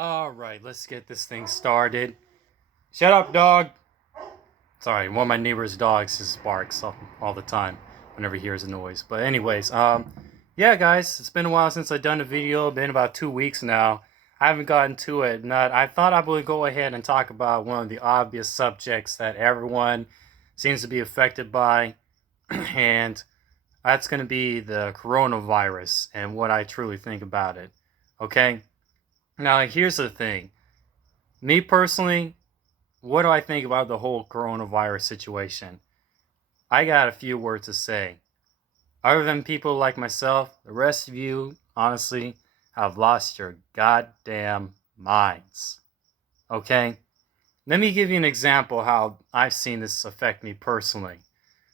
Alright, let's get this thing started. Shut up, dog! Sorry, one of my neighbor's dogs just barks all the time whenever he hears a noise. But anyways, yeah guys, it's been a while since I've done a video, been about 2 weeks now. I haven't gotten to it. I thought I would go ahead and talk about one of the obvious subjects that everyone seems to be affected by, and that's going to be the coronavirus and what I truly think about it. Okay? Now, here's the thing. Me personally, what do I think about the whole coronavirus situation? I got a few words to say. Other than people like myself, the rest of you, honestly, have lost your goddamn minds. Okay? Let me give you an example how I've seen this affect me personally.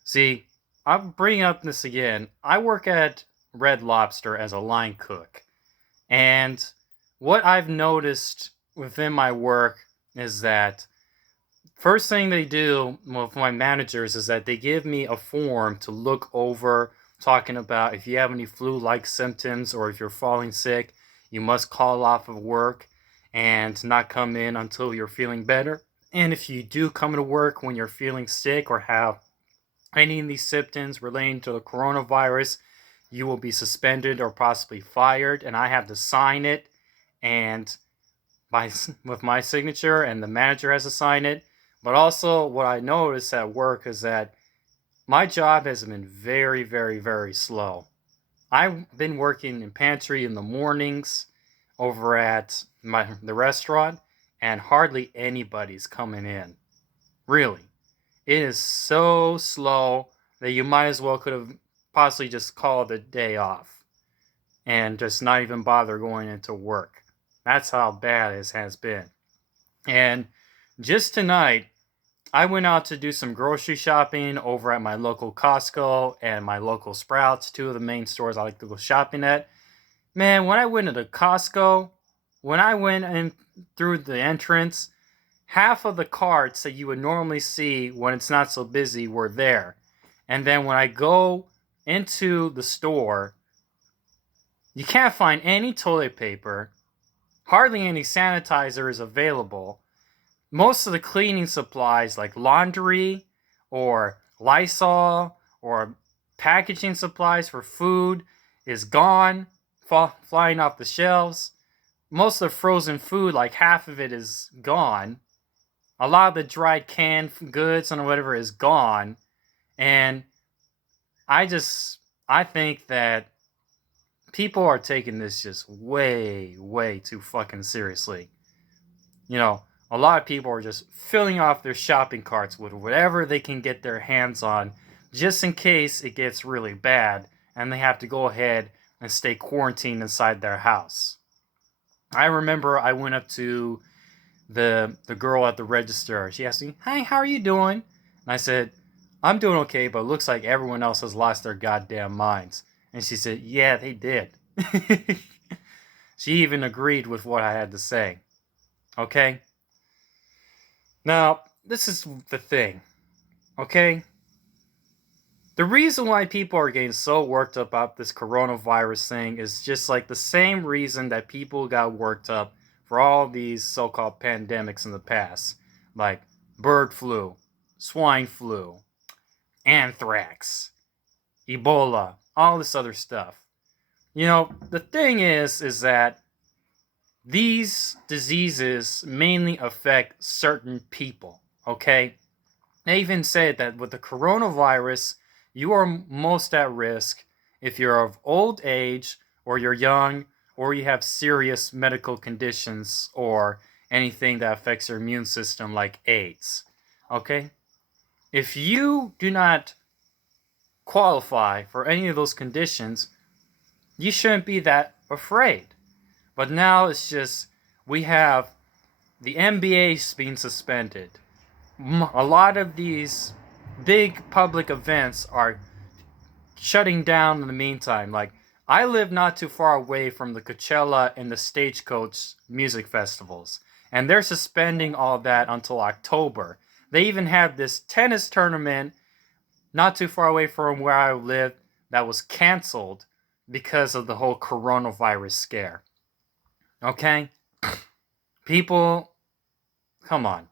See, I'm bringing up this again. I work at Red Lobster as a line cook. And what I've noticed within my work is that first thing they do with my managers is that they give me a form to look over, talking about if you have any flu-like symptoms or if you're falling sick, you must call off of work and not come in until you're feeling better. And if you do come to work when you're feeling sick or have any of these symptoms relating to the coronavirus, you will be suspended or possibly fired. And I have to sign it and with my signature, and the manager has to sign it. But also, what I noticed at work is that my job has been very, very, very slow. I've been working in pantry in the mornings over at the restaurant, and hardly anybody's coming in. Really. It is so slow that you might as well could have possibly just called the day off and just not even bother going into work. That's how bad it has been. And just tonight, I went out to do some grocery shopping over at my local Costco and my local Sprouts, two of the main stores I like to go shopping at. Man, when I went to the Costco, when I went in through the entrance, half of the carts that you would normally see when it's not so busy were there. And then when I go into the store, you can't find any toilet paper, hardly any sanitizer is available. Most of the cleaning supplies like laundry or Lysol or packaging supplies for food is gone, flying off the shelves. Most of the frozen food, like half of it is gone. A lot of the dried canned goods and whatever is gone. And I think that people are taking this just way, way too fucking seriously. You know, a lot of people are just filling off their shopping carts with whatever they can get their hands on, just in case it gets really bad and they have to go ahead and stay quarantined inside their house. I remember I went up to the girl at the register. She asked me, "Hi, how are you doing?" And I said, "I'm doing okay, but it looks like everyone else has lost their goddamn minds." And she said, "Yeah, they did." She even agreed with what I had to say. Okay? Now, this is the thing. Okay? The reason why people are getting so worked up about this coronavirus thing is just like the same reason that people got worked up for all these so-called pandemics in the past, like bird flu, swine flu, anthrax, Ebola, all this other stuff. You know, the thing is that these diseases mainly affect certain people, okay? They even said that with the coronavirus, you are most at risk if you're of old age, or you're young, or you have serious medical conditions, or anything that affects your immune system like AIDS. Okay? If you do not qualify for any of those conditions, you shouldn't be that afraid. But now it's just, we have the NBA being suspended. A lot of these big public events are shutting down in the meantime. Like, I live not too far away from the Coachella and the Stagecoach music festivals, and they're suspending all that until October. They even have this tennis tournament not too far away from where I live that was canceled because of the whole coronavirus scare. Okay? People, come on.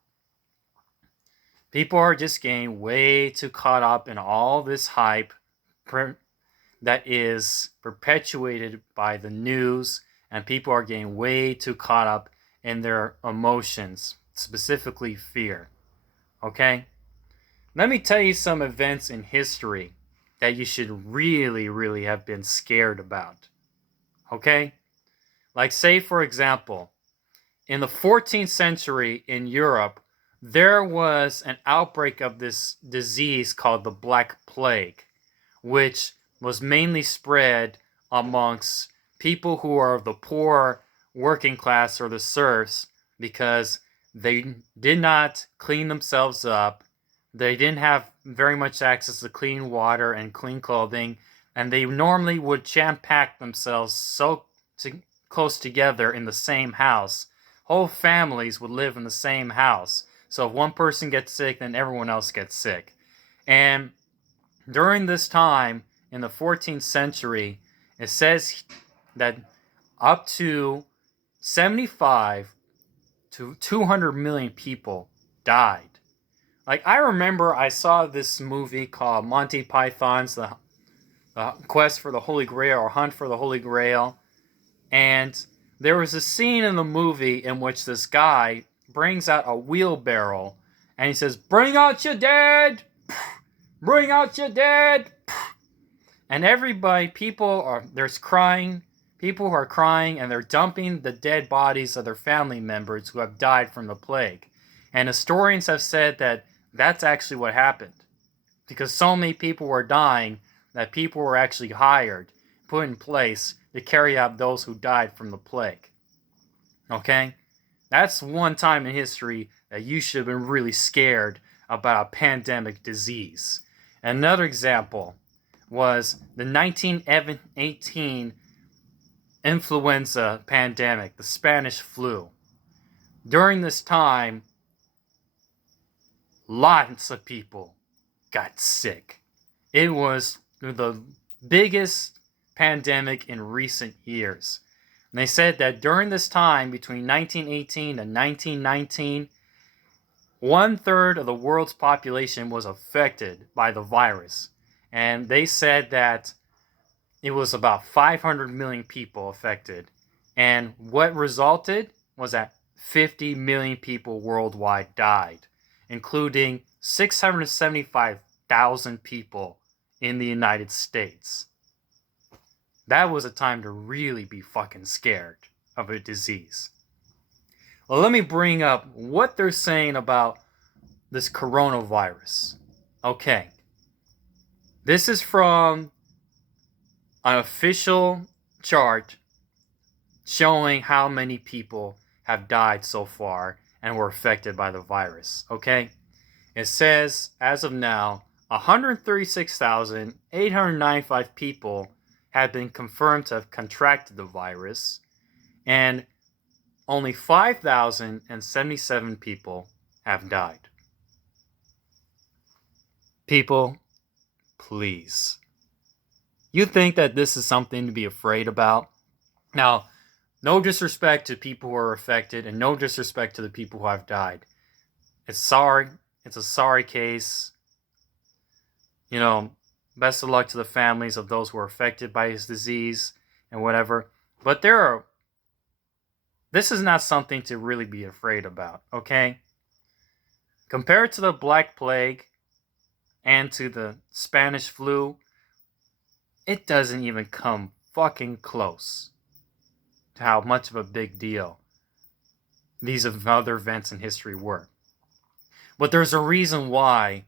People are just getting way too caught up in all this hype that is perpetuated by the news, and people are getting way too caught up in their emotions, specifically fear. Okay? Let me tell you some events in history that you should really, really have been scared about. Okay? Like, say, for example, in the 14th century in Europe, there was an outbreak of this disease called the Black Plague, which was mainly spread amongst people who are of the poor, working class, or the serfs, because they did not clean themselves up. They didn't have very much access to clean water and clean clothing, and they normally would jam-pack themselves so close together in the same house. Whole families would live in the same house. So if one person gets sick, then everyone else gets sick. And during this time, in the 14th century, it says that up to 75 to 200 million people died. Like, I remember I saw this movie called Monty Python's the Quest for the Holy Grail, or Hunt for the Holy Grail. And there was a scene in the movie in which this guy brings out a wheelbarrow and he says, "Bring out your dead! Bring out your dead!" And everybody, there's crying. People who are crying, and they're dumping the dead bodies of their family members who have died from the plague. And historians have said that that's actually what happened. Because so many people were dying that people were actually hired, put in place to carry out those who died from the plague. Okay? That's one time in history that you should have been really scared about a pandemic disease. Another example was the 1918 influenza pandemic, the Spanish flu. During this time, lots of people got sick. It was the biggest pandemic in recent years. And they said that during this time, between 1918 and 1919, 1/3 of the world's population was affected by the virus. And they said that it was about 500 million people affected. And what resulted was that 50 million people worldwide died, including 675,000 people in the United States. That was a time to really be fucking scared of a disease. Well, let me bring up what they're saying about this coronavirus. Okay. This is from an official chart showing how many people have died so far and were affected by the virus. Okay? It says, as of now, 136,895 people have been confirmed to have contracted the virus, and only 5,077 people have died. People, please. You think that this is something to be afraid about? Now, no disrespect to people who are affected, and no disrespect to the people who have died. It's sorry. It's a sorry case. You know, best of luck to the families of those who are affected by his disease and whatever. But this is not something to really be afraid about, okay? Compared to the Black Plague and to the Spanish flu, it doesn't even come fucking close to how much of a big deal these other events in history were. But there's a reason why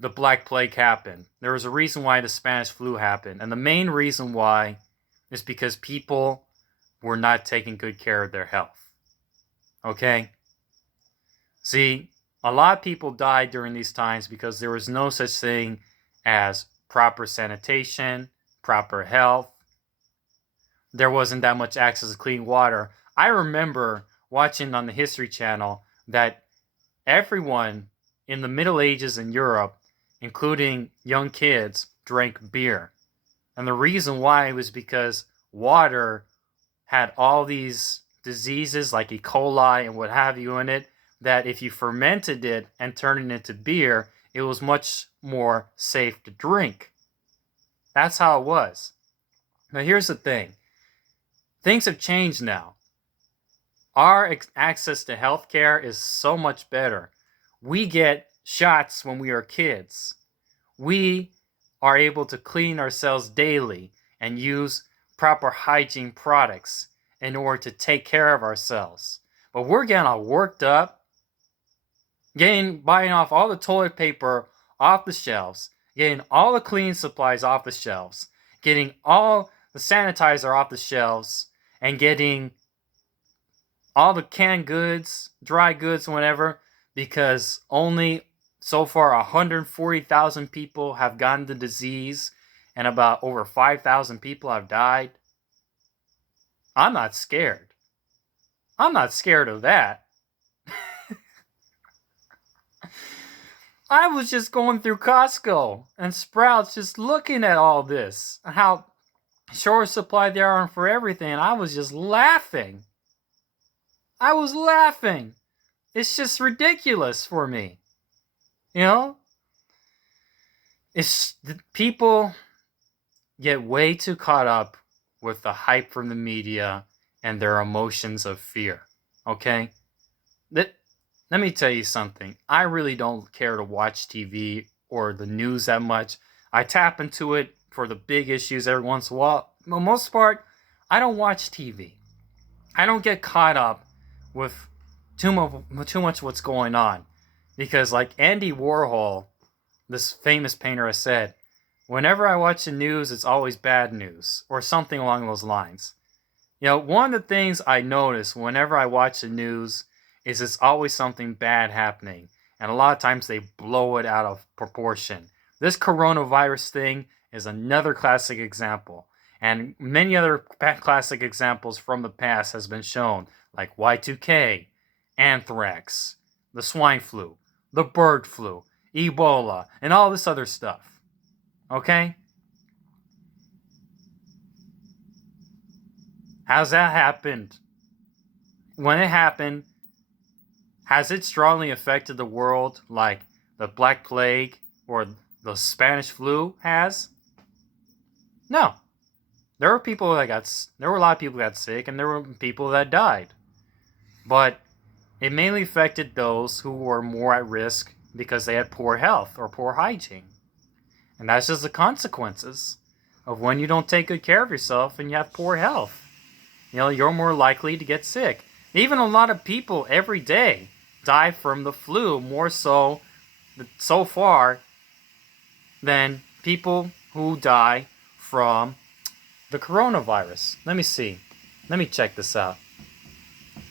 the Black Plague happened. There was a reason why the Spanish flu happened. And the main reason why is because people were not taking good care of their health. Okay? See, a lot of people died during these times because there was no such thing as proper sanitation, proper health. There wasn't that much access to clean water. I remember watching on the History Channel that everyone in the Middle Ages in Europe, including young kids, drank beer. And the reason why was because water had all these diseases like E. coli and what have you in it, that if you fermented it and turned it into beer, it was much more safe to drink. That's how it was. Now here's the thing. Things have changed now. Our access to healthcare is so much better. We get shots when we are kids. We are able to clean ourselves daily and use proper hygiene products in order to take care of ourselves. But we're getting all worked up, buying off all the toilet paper off the shelves, getting all the cleaning supplies off the shelves, getting all the sanitizer off the shelves, and getting all the canned goods, dry goods, whatever, because only so far 140,000 people have gotten the disease and about over 5,000 people have died. I'm not scared. I'm not scared of that. I was just going through Costco and Sprouts just looking at all this, how short supply they are for everything, and I was just laughing. I was laughing. It's just ridiculous for me. You know? People get way too caught up with the hype from the media and their emotions of fear. Okay? Let me tell you something. I really don't care to watch TV or the news that much. I tap into it for the big issues every once in a while. For the most part, I don't watch TV. I don't get caught up with too much what's going on. Because like Andy Warhol, this famous painter, has said, whenever I watch the news, it's always bad news. Or something along those lines. You know, one of the things I notice whenever I watch the news is it's always something bad happening. And a lot of times they blow it out of proportion. This coronavirus thing is another classic example. And many other classic examples from the past has been shown. Like Y2K, anthrax, the swine flu, the bird flu, Ebola, and all this other stuff. Okay? How's that happened? When it happened, has it strongly affected the world like the Black Plague or the Spanish flu has? No. There were a lot of people that got sick, and there were people that died. But it mainly affected those who were more at risk because they had poor health or poor hygiene. And that's just the consequences of when you don't take good care of yourself and you have poor health. You know, you're more likely to get sick. Even a lot of people every day die from the flu more so far than people who die from the coronavirus. Let me see. Let me check this out.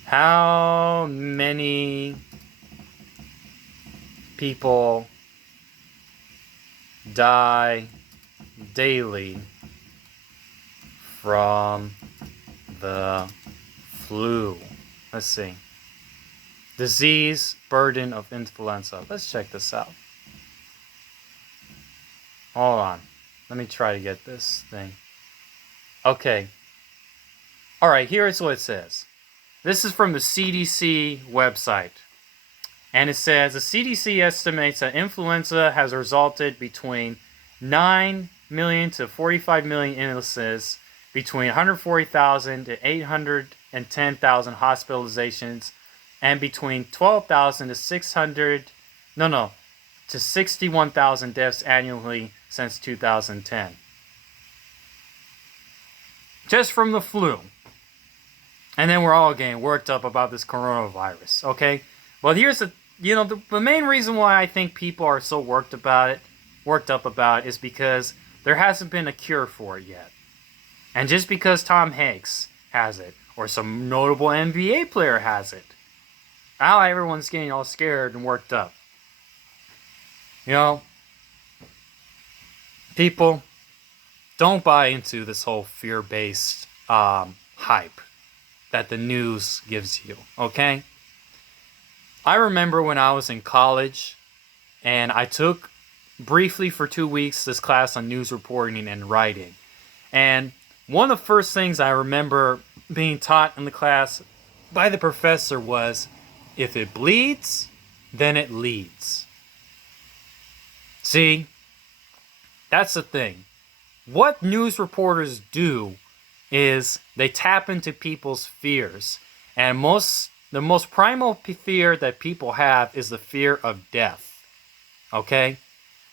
How many people die daily from the flu? Let's see. Disease burden of influenza. Let's check this out. Hold on. Let me try to get this thing. Okay. Alright, here's what it says. This is from the CDC website. And it says, the CDC estimates that influenza has resulted between 9 million to 45 million illnesses, between 140,000 to 810,000 hospitalizations, and between 12,000 to 61,000 deaths annually since 2010. Just from the flu. And then we're all getting worked up about this coronavirus, okay? But here's the main reason why I think people are so worked up about it is because there hasn't been a cure for it yet. And just because Tom Hanks has it, or some notable NBA player has it, now everyone's getting all scared and worked up. You know, people, don't buy into this whole fear-based hype that the news gives you, okay? I remember when I was in college, and I took briefly for 2 weeks this class on news reporting and writing. And one of the first things I remember being taught in the class by the professor was, if it bleeds, then it leads. See, that's the thing. What news reporters do is they tap into people's fears. And the most primal fear that people have is the fear of death. Okay?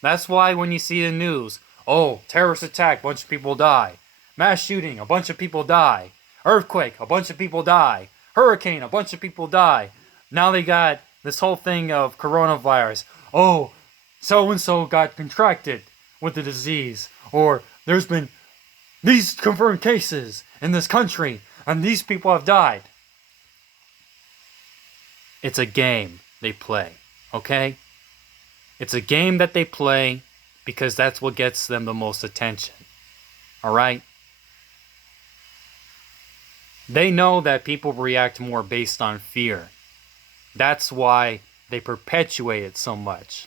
That's why when you see the news, oh, terrorist attack, bunch of people die. Mass shooting, a bunch of people die. Earthquake, a bunch of people die. Hurricane, a bunch of people die. Now they got this whole thing of coronavirus. Oh, so-and-so got contracted with the disease. Or there's been these confirmed cases in this country, and these people have died. It's a game they play, okay? It's a game that they play because that's what gets them the most attention. Alright? They know that people react more based on fear. That's why they perpetuate it so much.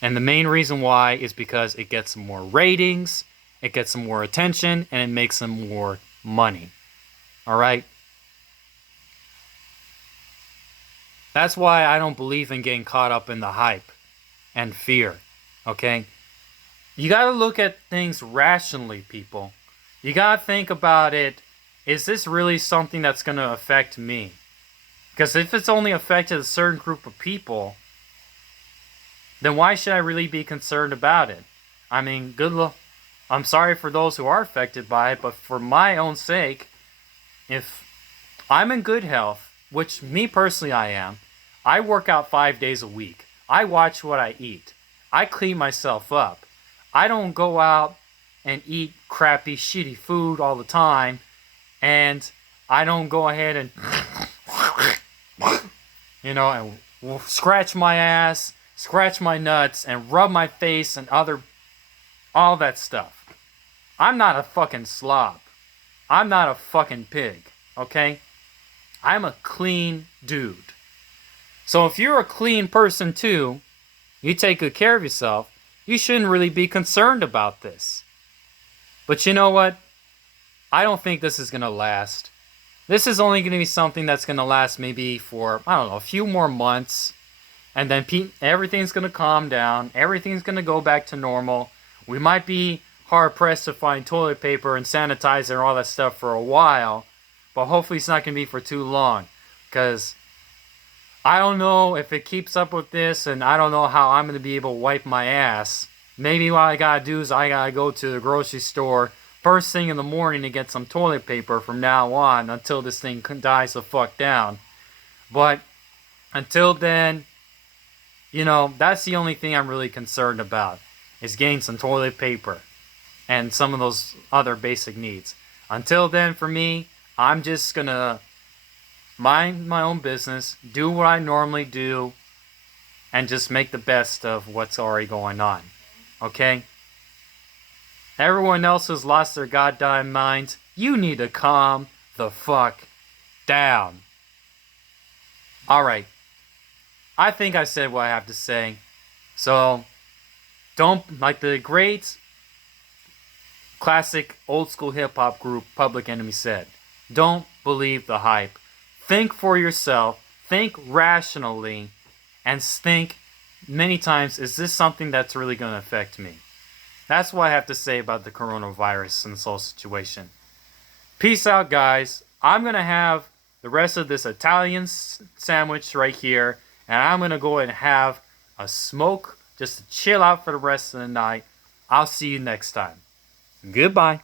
And the main reason why is because it gets them more ratings, it gets them more attention, and it makes them more money. Alright? That's why I don't believe in getting caught up in the hype and fear. Okay? You gotta look at things rationally, people. You gotta think about it. Is this really something that's gonna affect me? Because if it's only affected a certain group of people, then why should I really be concerned about it? I mean, I'm sorry for those who are affected by it, but for my own sake, if I'm in good health, which me personally I am, I work out 5 days a week. I watch what I eat. I clean myself up. I don't go out and eat crappy, shitty food all the time, and I don't go ahead and, and scratch my ass, scratch my nuts, and rub my face and all that stuff. I'm not a fucking slob. I'm not a fucking pig, okay? I'm a clean dude. So if you're a clean person too, you take good care of yourself, you shouldn't really be concerned about this. But you know what? I don't think this is going to last. This is only going to be something that's going to last maybe for, a few more months. And then everything's going to calm down. Everything's going to go back to normal. We might be hard-pressed to find toilet paper and sanitizer and all that stuff for a while. But hopefully it's not going to be for too long. Because I don't know if it keeps up with this, and I don't know how I'm going to be able to wipe my ass. Maybe what I got to do is I got to go to the grocery store first thing in the morning to get some toilet paper from now on until this thing dies the fuck down. But until then, that's the only thing I'm really concerned about, is getting some toilet paper and some of those other basic needs. Until then, for me, I'm just gonna mind my own business, do what I normally do, and just make the best of what's already going on. Okay? Everyone else who's lost their goddamn minds, you need to calm the fuck down. Alright. I think I said what I have to say. So, don't, like the great classic old school hip hop group Public Enemy said, don't believe the hype. Think for yourself, think rationally, and think many times, is this something that's really going to affect me? That's what I have to say about the coronavirus and this whole situation. Peace out, guys. I'm going to have the rest of this Italian sandwich right here, and I'm going to go and have a smoke just to chill out for the rest of the night. I'll see you next time. Goodbye.